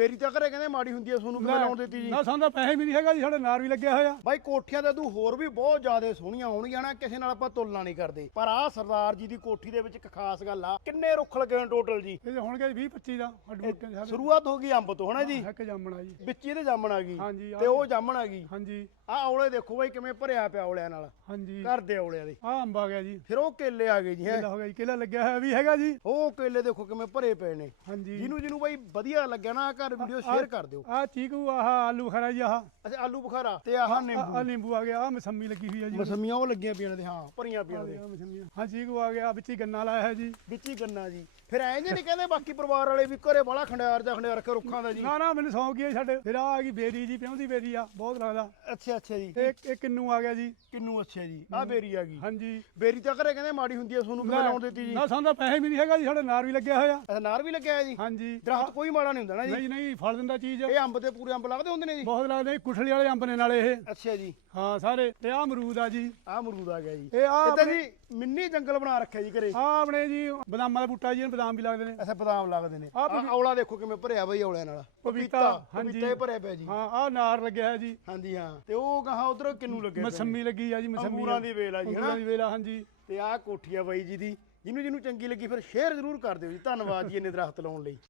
ਬੇਰੀ ਤਾਂ ਘਰੇ ਕਹਿੰਦੇ ਮਾੜੀ ਹੁੰਦੀ ਐ ਤੁਹਾਨੂੰ ਕਿਵੇਂ ਲਾਉਣ ਦਿੱਤੀ ਜੀ? ਨਾ ਸਾਨੂੰ ਤਾਂ ਪੈਸੇ ਵੀ ਨਹੀਂ ਹੈਗਾ ਜੀ ਸਾਡੇ ਨਾਰ ਵੀ ਲੱਗਿਆ ਹੋਇਆ। ਬਾਈ ਕੋਠੀਆਂ ਤੇ ਤੂੰ ਹੋਰ ਵੀ ਬਹੁਤ ਜ਼ਿਆਦਾ ਸੋਹਣੀਆਂ ਹੋਣਗੀਆਂ ਨਾ ਕਿਸੇ ਨਾਲ ਆਪਾਂ ਤੁਲਨਾ ਨਹੀਂ ਕਰਦੇ। ਪਰ ਆਹ ਸਰਦਾਰ ਜੀ ਦੀ ਕੋਠੀ ਦੇ ਵਿੱਚ ਇੱਕ ਖਾਸ ਗੱਲ ਆ ਕਿੰਨੇ ਰੁੱਖ ਲੱਗੇ ਹੋਏ ਟੋਟਲ ਜੀ? ਇਹ ਹੋਣਗੇ 20 25 ਦਾ ਸ਼ੁਰੂਆਤ ਹੋ ਗਈ ਅੰਬ ਤੋਂ ਹਨਾ ਜੀ? ਹੱਕ ਜਾਮਣਾ ਜੀ। ਵਿੱਚ ਇਹਦੇ ਜਾਮਣ ਆ ਗਈ? ਹਾਂਜੀ, ਤੇ ਉਹ ਜਾਮਣ ਆ ਗਈ? ਹਾਂਜੀ। ਆਹ ਔਲੇ ਦੇਖੋ ਬਾਈ ਕਿਵੇਂ ਭਰਿਆ ਪਿਆ ਔਲਿਆਂ ਨਾਲ। ਹਾਂਜੀ। ਘਰ ਦੇ ਔਲਿਆਂ ਦੇ। ਆ ਅੰਬ ਆ ਗਿਆ ਜੀ। ਫਿਰ ਉਹ ਕੇਲੇ ਆ ਗਏ ਜੀ ਹੈ? ਕਿਲਾ ਹੋ ਗਿਆ ਜੀ ਕਿਲਾ ਲੱਗਿਆ ਹੋਇਆ ਵੀ ਹੈਗਾ ਜੀ। ਉਹ ਕੇਲੇ ਦੇਖੋ ਕਿਵੇਂ ਭਰੇ ਪਏ ਨੇ। ਹਾਂਜੀ। ਜਿਹਨੂੰ ਜਿਹਨੂੰ ਬਾਈ ਵਧੀਆ ਲੱਗਿਆ ਨਾ ਆਹ ਘਰ ਵੀਡੀਓ ਸ਼ੇਅਰ ਕਰ ਦਿਓ। ਆ ਚੀਕੂ ਆਹ ਆਲੂ ਬਖਾਰਾ ਜੀ ਆਹ। ਅੱਛਾ ਆਲੂ ਬੁਖਾਰਾ। ਤੇ ਆਹ ਨਿੰਬੂ। ਆ ਨਿੰਬੂ ਆ ਗਿਆ ਆ ਮਸੰਮੀ ਲੱਗੀ ਹੋਈ ਹੈ ਜੀ। ਮਸਮੀਆਂ ਉਹ ਲੱਗੀਆਂ ਨੇ ਤੇ ਹਾਂ। ਭਰੀਆਂ ਪਈਆਂ ਨੇ। ਆਹ ਮਸੰਮੀਆਂ। ਹਾਂ ਚੀਕੂ ਆ ਗਿਆ ਵਿੱਚ ਹੀ ਗੰਨਾ ਲਾਇਆ ਹੈ ਜੀ। ਵਿੱਚ ਹੀ ਗੰਨਾ ਜੀ। ਫਿਰ ਐਂ ਜੇ ਨਹੀਂ ਕਹਿੰਦੇ ਬਾਕੀ ਪਰਿਵਾਰ ਵਾਲੇ ਵੀ ਘਰੇ ਬੜਾ ਖੰਡਿਆਰ ਜਾਂ ਖੰਡਿਆਰ ਰੱਖੇ ਰੁੱਖਾਂ ਦਾ ਜੀ। ਨਾ ਨਾ ਮੈਨੂੰ ਸੌਂਕ ਹੀ ਹੈ ਸਾਡੇ। ਫਿਰ ਆ ਆ ਗਈ ਬੇਰੀ ਜੀ ਪਿਉਂਦੀ ਬੇਰੀ ਆ ਬਹੁਤ ਲੱਗਦਾ। ਅੱਛਾ ਅੱਛਾ ਜੀ। ਤੇ ਇੱਕ- ਇਹ ਕਿੰਨੂ ਆ ਗਿਆ ਜੀ। ਕਿੰਨੂ ਅੱਛਾ ਜੀ। ਆਹ ਬੇਰੀ ਆ ਗਈ। ਹਾਂਜੀ। ਬੇਰੀ ਤਾਂ ਘਰੇ ਕਹਿੰਦੇ ਮਾੜੀ ਹੁੰਦੀ ਐ ਤੁਹਾਨੂੰ ਕਿਵੇਂ ਲਾਉਣ ਦਿੱਤੀ ਜੀ? ਨਾ ਸਾਨੂੰ ਤਾਂ ਪੈਸੇ ਵੀ ਨਹੀਂ ਹੈਗਾ ਜੀ ਸਾਡੇ ਨਾਰ ਵੀ ਲੱਗਿਆ ਹੋਇਆ। ਅੱਛਾ ਨਾਰ ਵੀ ਲੱਗਿਆ ਹੈ ਜੀ? ਹਾਂਜੀ। ਦਰਖਤ ਕੋਈ ਮਾੜਾ ਨਹੀਂ ਹੁੰਦਾ ਨਾ ਜੀ। ਨਹੀਂ ਨਹੀਂ ਫਲ ਦਿੰਦਾ ਚੀਜ਼। ਇਹ ਅੰਬ ਤੇ ਪੂਰੇ ਅੰਬ ਲੱਗਦੇ ਹੁੰਦੇ ਨੇ ਜੀ? ਬਹੁਤ ਲੱਗਦੇ ਕੁਠਲੀ ਵਾਲੇ ਅੰਬ ਨੇ ਨਾਲੇ ਇਹ। ਅੱਛਾ ਜੀ। ਹਾਂ ਸਾਰੇ। ਤੇ ਆ ਅਮਰੂਦ ਆ ਜੀ। ਆਹ ਅਮਰੂਦ ਆ ਗਿਆ ਜੀ। ਇਹ ਆ ਇਹ ਤਾਂ ਜੀ ਮਿੰਨੀ ਜੰਗਲ ਬਣਾ ਰੱਖਿਆ ਜੀ ਘਰੇ। ਆ ਆਪਣੇ ਜੀ ਬਦਾਮਾਂ ਦਾ ਬੂਟਾ ਜੀ ਬਦਾਮ ਵੀ ਲੱਗਦੇ ਨੇ। ਅੱਛਾ ਬਦਾਮ ਲੱਗਦੇ ਨੇ। ਆਹ ਆਹ ਔਲਾ ਦੇਖੋ ਕਿਵੇਂ ਭਰਿਆ ਬਈ ਔਲਿਆਂ ਨਾਲ। ਪਪੀਤਾ, ਹਾਂਜੀ। ਪਪੀਤਾ ਹੀ ਭਰਿਆ ਪਿਆ ਜੀ। ਹਾਂ ਆ ਨਾਰ ਲੱਗਿਆ ਹੈ ਜੀ। ਹਾਂਜੀ ਹਾਂ। ਤੇ ਉਹ ਗਾਹਾਂ ਉਧਰ ਕਿੰਨੂ ਲੱਗੇ ਪਏ ਨੇ। ਮਸੰਮੀ ਲੱਗੀ ਆ ਜੀ ਮਸੰਮੀ ਅੰਗੂਰਾਂ ਦੀ ਵੇਲ ਆ ਜੀ, ਅੰਗੂਰਾਂ? ਦੀ ਵੇਲ ਆ ਹਾਂਜੀ। ਤੇ ਆਹ ਕੋਠੀ ਆ ਬਾਈ ਜੀ ਦੀ। ਜਿਹਨੂੰ ਜਿਹਨੂੰ ਚੰਗੀ ਲੱਗੀ ਫਿਰ ਸ਼ੇਅਰ ਜ਼ਰੂਰ ਕਰ ਦਿਓ ਜੀ। ਧੰਨਵਾਦ ਜੀ ਇਹਨੇ ਦਰਖਤ ਲਾਉਣ ਲਈ।